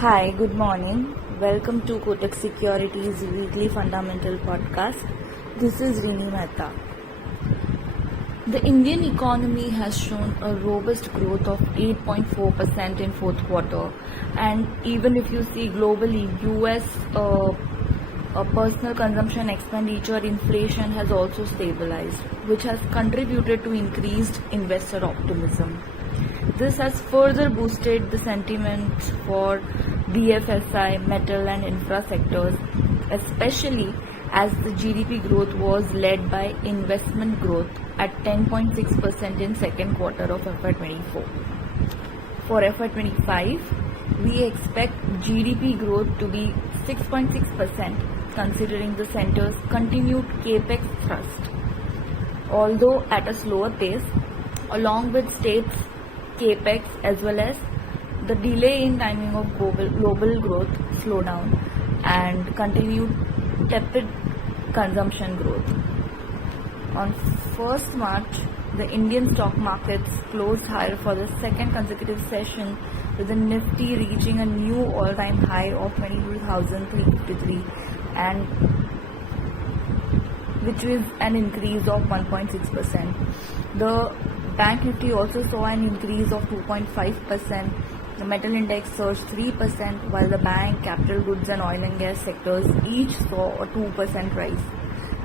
Hi, good morning. Welcome to Kotak Securities Weekly Fundamental Podcast. This is Rini Mehta. The Indian economy has shown a robust growth of 8.4% in fourth quarter, and even if you see globally, US personal consumption expenditure inflation has also stabilized, which has contributed to increased investor optimism. This has further boosted the sentiment for BFSI, metal and infra sectors, especially as the GDP growth was led by investment growth at 10.6% in second quarter of FY24. For FY25, we expect GDP growth to be 6.6% considering the centre's continued capex thrust, although at a slower pace, along with states' capex as well as the delay in timing of global growth slowdown and continued tepid consumption growth. On 1st March, the Indian stock markets closed higher for the second consecutive session, with the Nifty reaching a new all-time high of 22,353 and which was an increase of 1.6%. The Bank Nifty also saw an increase of 2.5%. The metal index surged 3%, while the bank, capital goods and oil and gas sectors each saw a 2% rise.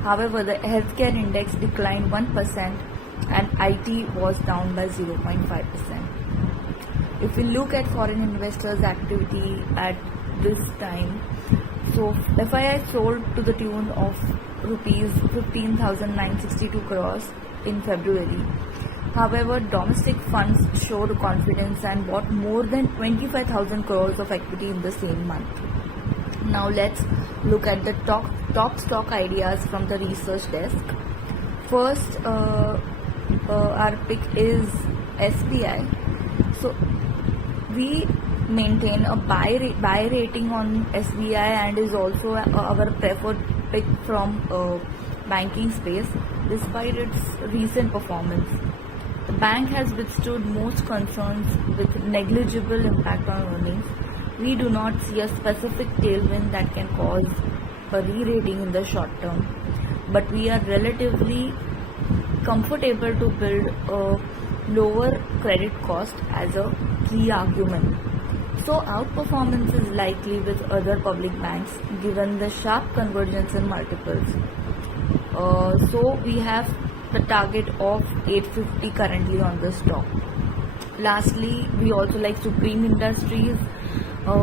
However, the healthcare index declined 1% and IT was down by 0.5%. If we look at foreign investors' activity at this time, so FII sold to the tune of rupees 15,962 crores in February. However, domestic funds showed confidence and bought more than 25,000 crores of equity in the same month. Now let's look at the top stock ideas from the research desk. First, our pick is SBI. So we maintain a buy rating on SBI and is also our preferred pick from banking space despite its recent performance. The bank has withstood most concerns with negligible impact on earnings. We do not see a specific tailwind that can cause a re-rating in the short term, but we are relatively comfortable to build a lower credit cost as a key argument. So outperformance is likely with other public banks given the sharp convergence in multiples. So we have the target of 850 currently on the stock. Lastly, we also like Supreme Industries.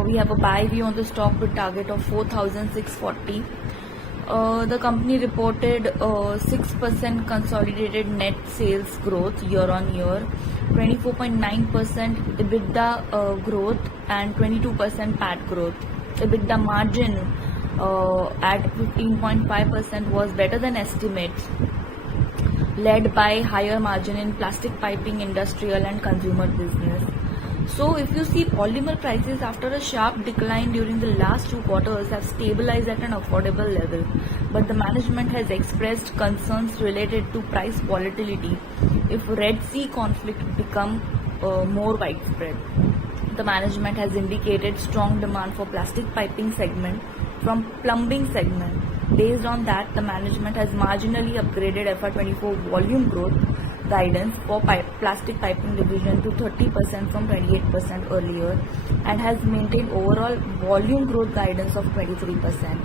We have a buy view on the stock with target of 4,640. The company reported 6% consolidated net sales growth year on year, 24.9% EBITDA growth and 22% PAT growth. EBITDA margin at 15.5% was better than estimates, led by higher margin in plastic piping, industrial and consumer business. So if you see, polymer prices after a sharp decline during the last 2 quarters have stabilized at an affordable level, but the management has expressed concerns related to price volatility if Red Sea conflict become more widespread. The management has indicated strong demand for plastic piping segment from plumbing segment. Based on that, the management has marginally upgraded FY24 volume growth guidance for plastic piping division to 30% from 28% earlier and has maintained overall volume growth guidance of 23%.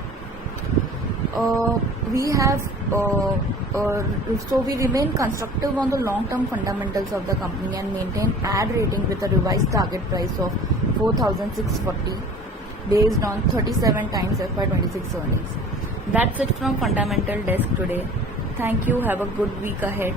So we remain constructive on the long-term fundamentals of the company and maintain ad rating with a revised target price of 4,640 based on 37 times FY26 earnings. That's it from Fundamental Desk today. Thank you. Have a good week ahead.